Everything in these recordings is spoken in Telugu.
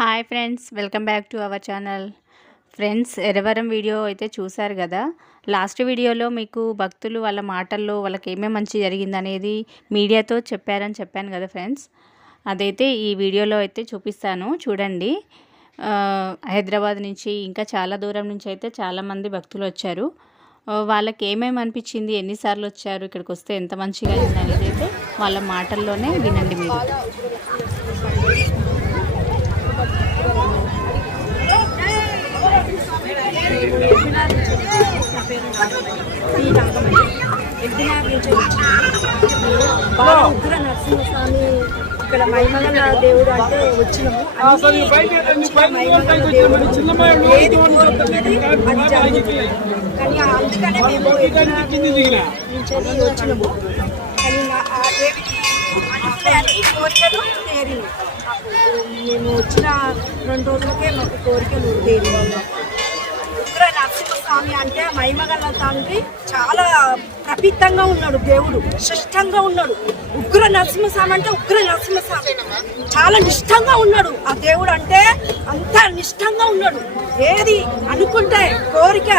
Hi friends, welcome back to our channel. Friends, Eravaram video అయితే చూశారు కదా. లాస్ట్ వీడియోలో మీకు భక్తులు వాళ్ళ మాటల్లో వాళ్ళకి ఏమేమి మంచి జరిగిందనేది మీడియాతో చెప్పాను కదా ఫ్రెండ్స్. అదైతే ఈ వీడియోలో అయితే చూపిస్తాను, చూడండి. హైదరాబాద్ నుంచి ఇంకా చాలా దూరం నుంచి అయితే చాలామంది భక్తులు వచ్చారు. వాళ్ళకి ఏమేమి అనిపించింది, ఎన్నిసార్లు వచ్చారు, ఇక్కడికి వస్తే ఎంత మంచిగా అయింది అనేది అయితే వాళ్ళ మాటల్లోనే వినండి మీరు. ఉగ్ర నరసింహస్వామి ఇక్కడ మైమగల దేవుడు అంటే వచ్చినాము. ఏది కోరుకున్నది అది జరుగుతుంది. కానీ అందుకనే మేము వచ్చినాము. కానీ ఆ దేవికి అన్ని కోరికలు తీరినాయి. మేము వచ్చిన 2 రోజులకే మాకు కోరికలు తీరినాయి. ఉగ్ర నరసింహస్వామి అంటే మైమగల తండ్రి చాలా ప్రపిత్తంగా ఉన్నాడు, దేవుడు శిష్టంగా ఉన్నాడు. ఉగ్ర నరసింహస్వామి అంటే ఉగ్ర నరసింహస్వామి చాలా నిష్టంగా ఉన్నాడు. ఆ దేవుడు అంటే అంత నిష్టంగా ఉన్నాడు. ఏది అనుకుంటే కోరిక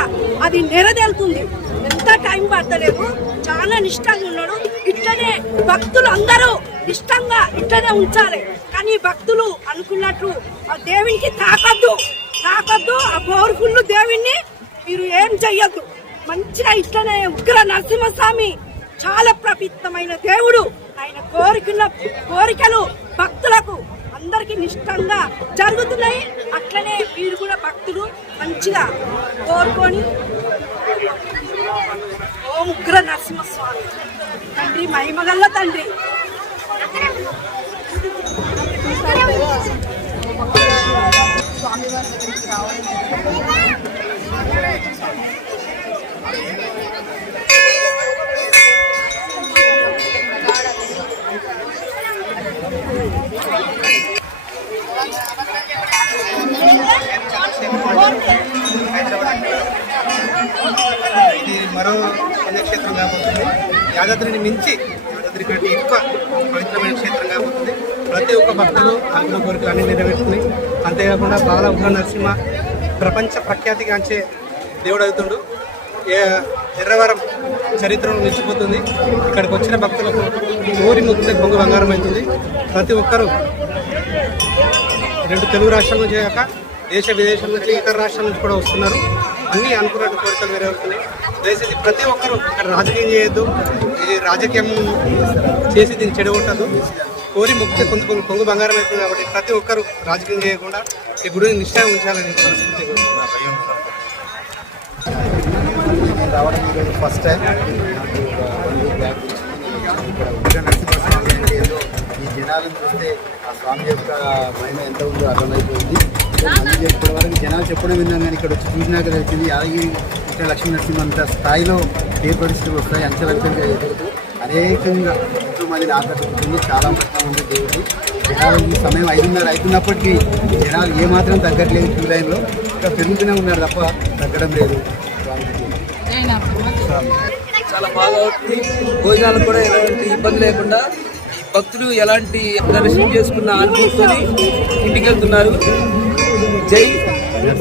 అది నెరవేరుతుంది. ఎంత టైం పడతలేదు, చాలా నిష్టంగా ఉన్నాడు. ఇట్లనే భక్తులు అందరూ నిష్టంగా ఇట్లనే ఉంచాలి. కానీ భక్తులు అనుకున్నట్లు ఆ దేవునికి తాకద్దు. ఆ పవర్ఫుల్ దేవుణ్ణి మీరు ఏం చెయ్యొద్దు. మంచిగా ఇట్లనే ఉగ్ర నరసింహస్వామి చాలా ప్రపిత్తమైన దేవుడు. ఆయన కోరికలు భక్తులకు అందరికీ నిష్టంగా జరుగుతున్నాయి. అట్లనే మీరు కూడా భక్తులు మంచిగా కోరుకొని ఓం ఉగ్ర నరసింహస్వామి తండ్రి, మహిమగల్ల తండ్రి. స్వామివారి దగ్గరికి రావాలి. ఇది మరో పుణ్యక్షేత్రం కాబోతుంది. యాదాద్రిని మించి యాదాద్రి కంటే ఎక్కువ పవిత్రమైన క్షేత్రం కాబోతుంది. ప్రతి ఒక్క భక్తులు అనుకున్న కోరికలు అన్ని నెరవేరుతున్నాయి. అంతేకాకుండా బాల ఉగ్ర నరసింహ ప్రపంచ ప్రఖ్యాతిగాంచే దేవుడు అవుతుండు. ఎర్రవరం చరిత్రను నిలిచిపోతుంది. ఇక్కడికి వచ్చిన భక్తులకు కోరి మొక్కితే కొంగు బంగారం అవుతుంది. ప్రతి ఒక్కరూ 2 తెలుగు రాష్ట్రాల నుంచి కాక దేశ విదేశాల నుంచి, ఇతర రాష్ట్రాల నుంచి కూడా వస్తున్నారు. అన్నీ అనుకున్నట్టు కోరికలు నెరవేరుతున్నాయి. దయచేసి ప్రతి ఒక్కరూ ఇక్కడ రాజకీయం చేయొద్దు. ఇది రాజకీయం చేసి దీన్ని చెడగొట్టద్దు. కోరి మొక్కితే కొంగు బంగారం అవుతుంది. కాబట్టి ప్రతి ఒక్కరూ రాజకీయం చేయకుండా ఈ గుడిని నిష్ఠగా ఉంచాలని రావడం ఫస్ట్ టైం. ఇక్కడ ఉగ్ర నరసింహస్వామి అంటే ఏదో ఈ జనాలను చూస్తే ఆ స్వామి యొక్క మహిమ ఎంత ఉందో అర్థమైపోయింది. ఇప్పటి వరకు జనాలు చెప్పడం విన్నాం, కానీ ఇక్కడ వచ్చి చూసినాక తెలిసింది యాదగిరి ఇక్కడ లక్ష్మీ నరసింహ అంత స్థాయిలో పేరు పరిస్థితులు వస్తాయి. అంచెలంచెలుగా ఎదుగుతూ అనేకంగా ఎంతో మందిని ఆకట్టుకుంటుంది. చాలా ప్రశ్న ఉంది దేవుడి. జనాలు ఈ సమయం 5:30 అవుతున్నప్పటికీ జనాలు ఏమాత్రం తగ్గట్లేదు. క్యూ లైన్లో ఇంకా పెరుగుతూనే ఉన్నారు తప్ప తగ్గడం లేదు. చాలా బాగా అవుతుంది. భోజనాలకు కూడా ఎలాంటి ఇబ్బంది లేకుండా భక్తులు ఎలాంటి దర్శనం చేసుకున్న అనుభూతితో ఇంటికి వెళ్తున్నారు. జై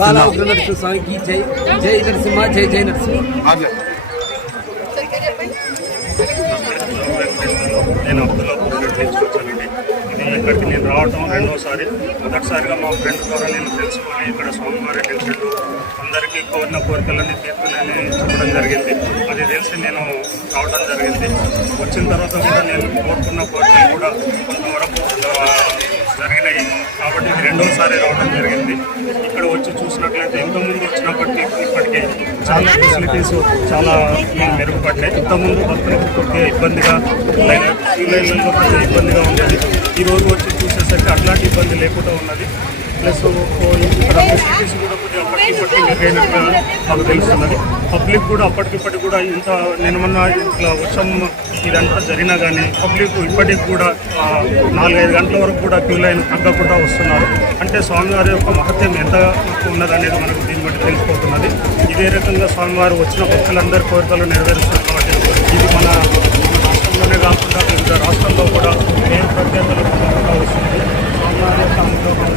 బాలా ఉగ్ర నరసింహ స్వామికి జై. జై నరసింహ, జై జై నరసింహ. నేను అబ్దుల్లాపూర్ తీసుకొచ్చానండి. ఇది ఇక్కడికి నేను రావటం 2వసారి. మొదటిసారిగా మా ఫ్రెండ్ ద్వారా నేను తెలుసుకొని ఇక్కడ స్వామివారి తెలిసిండు అందరికీ కోరిన కోరికలన్నీ తీర్పులని చెప్పడం జరిగింది. అది తెలిసి నేను రావడం జరిగింది. వచ్చిన తర్వాత కూడా నేను కోరుకున్న కోరికలు కూడా కొంతవరకు జరిగినాయి. కాబట్టి ఇది 2వసారి రావడం జరిగింది. ఇక్కడ వచ్చి చూసినట్లయితే ఇంతకుముందు వచ్చినప్పటికీ ఇప్పటికీ చాలా ఫెసిలిటీస్ చాలా మెరుగుపడ్డాయి. ఇంతకుముందు భక్తులకు కొద్దిగా ఇబ్బందిగా లైన్లలో కొద్దిగా ఇబ్బందిగా ఉండేది. ఈరోజు వచ్చి చూసేసరికి అట్లాంటి ఇబ్బంది లేకుండా ఉన్నది. ప్లస్ ఇక్కడ ఫెసిలిటీస్ కూడా కొద్దిగా అప్పటికిప్పటికి మెరుగైనట్టుగా మాకు తెలుస్తున్నది. పబ్లిక్ కూడా అప్పటికిప్పటికి కూడా ఇంత నిన్న ఇట్లా వర్షం ఇదంతా జరిగినా కానీ పబ్లిక్ ఇప్పటికి కూడా 4-5 గంటల వరకు కూడా క్యూ లైన్ తగ్గకుండా వస్తున్నారు. అంటే స్వామివారి యొక్క మహత్యం ఎంత ఉన్నదనేది మనకు దీన్ని బట్టి తెలిసిపోతున్నది. ఇదే రకంగా స్వామివారు వచ్చిన భక్తులందరి కోరికలు నెరవేరుస్తున్నారు. కాబట్టి ఇది మన రాష్ట్రంలోనే కాకుండా వివిధ రాష్ట్రాల్లో కూడా పేరు ప్రఖ్యాతలు వస్తుంది. స్వామివారి యొక్క